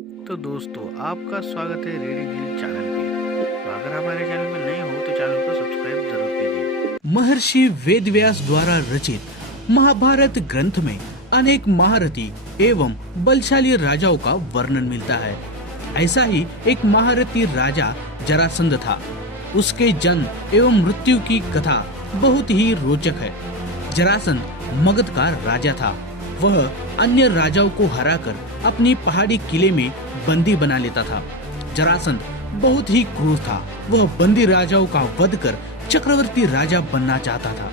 तो दोस्तों आपका स्वागत है रीडिंग हिल चैनल पे। तो अगर हमारे चैनल में नए हो तो चैनल को सब्सक्राइब जरूर कीजिए। महर्षि वेदव्यास द्वारा रचित महाभारत ग्रंथ में अनेक महारथी एवं बलशाली राजाओं का वर्णन मिलता है। ऐसा ही एक महारथी राजा जरासंध था। उसके जन्म एवं मृत्यु की कथा बहुत ही रोचक है। जरासंध मगध का राजा था। वह अन्य राजाओं को हराकर अपनी पहाड़ी किले में बंदी बना लेता था। जरासंध बहुत ही क्रूर था। वह बंदी राजाओं का वध कर चक्रवर्ती राजा बनना चाहता था।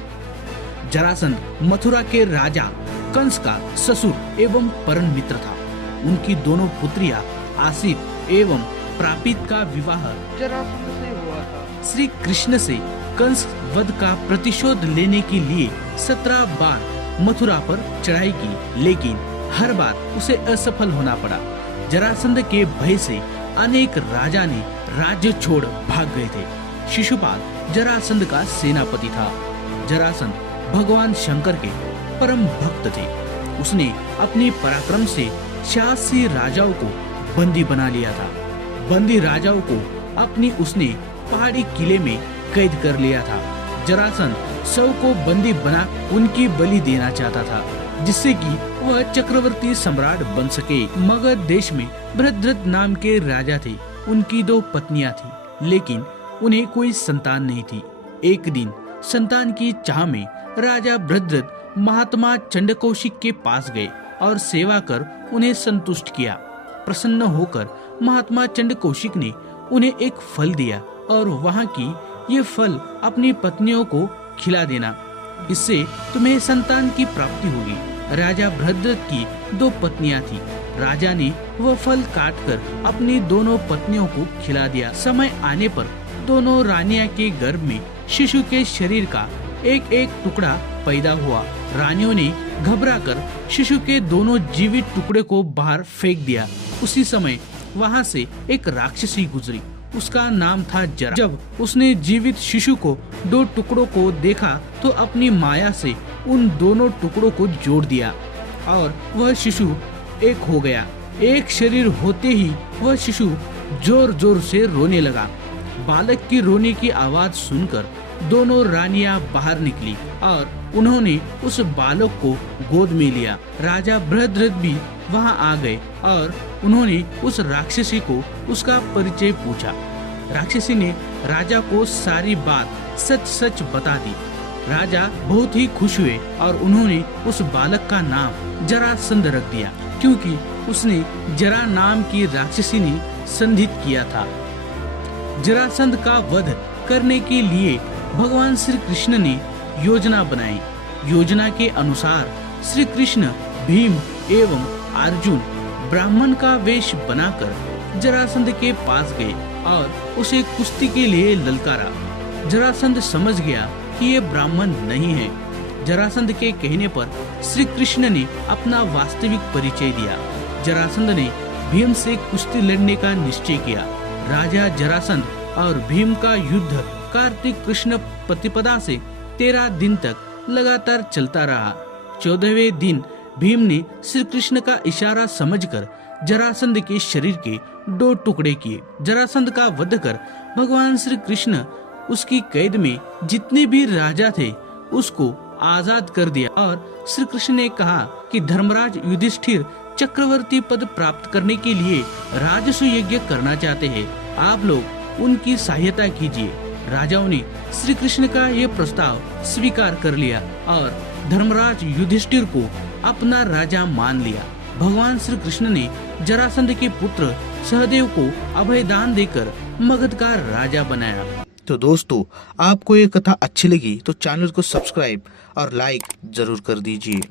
जरासंध मथुरा के राजा कंस का ससुर एवं परम मित्र था। उनकी दोनों पुत्रियां आसित एवं प्रापित का विवाह जरासंध से हुआ था। श्री कृष्ण से कंस वध का प्रतिशोध लेने के लिए 17 बार मथुरा पर चढ़ाई की, लेकिन हर बार उसे असफल होना पड़ा। जरासंध के भय से अनेक राजा ने राज्य छोड़ भाग गए थे। शिशुपाल जरासंध का सेनापति था। जरासंध भगवान शंकर के परम भक्त थे। उसने अपने पराक्रम से 86 राजाओं को बंदी बना लिया था। बंदी राजाओं को अपनी उसने पहाड़ी किले में कैद कर लिया था। जरासंध सब को बंदी बना उनकी बलि देना चाहता था, जिससे कि वह चक्रवर्ती सम्राट बन सके। मगध देश में भद्रथ नाम के राजा थे। उनकी 2 पत्नियां थी, लेकिन उन्हें कोई संतान नहीं थी। एक दिन संतान की चाह में राजा भद्रथ महात्मा चंडकौशिक के पास गए और सेवा कर उन्हें संतुष्ट किया। प्रसन्न होकर महात्मा चंडकौशिक ने उन्हें एक फल दिया और वहां की ये फल अपनी पत्नियों को खिला देना, इससे तुम्हें संतान की प्राप्ति होगी। राजा भद्रथ की 2 पत्नियां थी। राजा ने वह फल काटकर अपनी दोनों पत्नियों को खिला दिया। समय आने पर दोनों रानियां के गर्भ में शिशु के शरीर का एक एक टुकड़ा पैदा हुआ। रानियों ने घबराकर शिशु के दोनों जीवित टुकड़े को बाहर फेंक दिया। उसी समय वहां से एक राक्षसी गुजरी। उसका नाम था जरा। जब उसने जीवित शिशु को 2 टुकड़ों को देखा तो अपनी माया से उन दोनों टुकड़ों को जोड़ दिया और वह शिशु एक हो गया। एक शरीर होते ही वह शिशु जोर जोर से रोने लगा। बालक की रोने की आवाज सुनकर दोनों रानियां बाहर निकली और उन्होंने उस बालक को गोद में लिया। राजा भद्रथ भी वहां आ गए और उन्होंने उस राक्षसी को उसका परिचय पूछा। राक्षसी ने राजा को सारी बात सच सच बता दी। राजा बहुत ही खुश हुए और उन्होंने उस बालक का नाम जरासंध रख दिया, क्योंकि उसने जरा नाम की राक्षसी ने संधित किया था। जरासंध का वध करने के लिए भगवान श्री कृष्ण ने योजना बनाई। योजना के अनुसार श्री कृष्ण, भीम एवं अर्जुन ब्राह्मण का वेश बनाकर जरासंध के पास गए और उसे कुश्ती के लिए ललकारा। जरासंध समझ गया कि ये ब्राह्मण नहीं है। जरासंध के कहने पर श्री कृष्ण ने अपना वास्तविक परिचय दिया। जरासंध ने भीम से कुश्ती लड़ने का निश्चय किया। राजा जरासंध और भीम का युद्ध कार्तिक कृष्ण प्रतिपदा से 13 दिन तक लगातार चलता रहा। 14वें दिन भीम ने श्री कृष्ण का इशारा समझकर जरासंध के शरीर के 2 टुकड़े किए। जरासंध का वध कर भगवान श्री कृष्ण उसकी कैद में जितने भी राजा थे उसको आजाद कर दिया और श्री कृष्ण ने कहा कि धर्मराज युधिष्ठिर चक्रवर्ती पद प्राप्त करने के लिए राजस्व यज्ञ करना चाहते हैं। आप लोग उनकी सहायता कीजिए। राजाओं ने श्री कृष्ण का यह प्रस्ताव स्वीकार कर लिया और धर्मराज युधिष्ठिर को अपना राजा मान लिया। भगवान श्री कृष्ण ने जरासंध के पुत्र सहदेव को अभयदान देकर मगध का राजा बनाया। तो दोस्तों आपको ये कथा अच्छी लगी तो चैनल को सब्सक्राइब और लाइक जरूर कर दीजिए।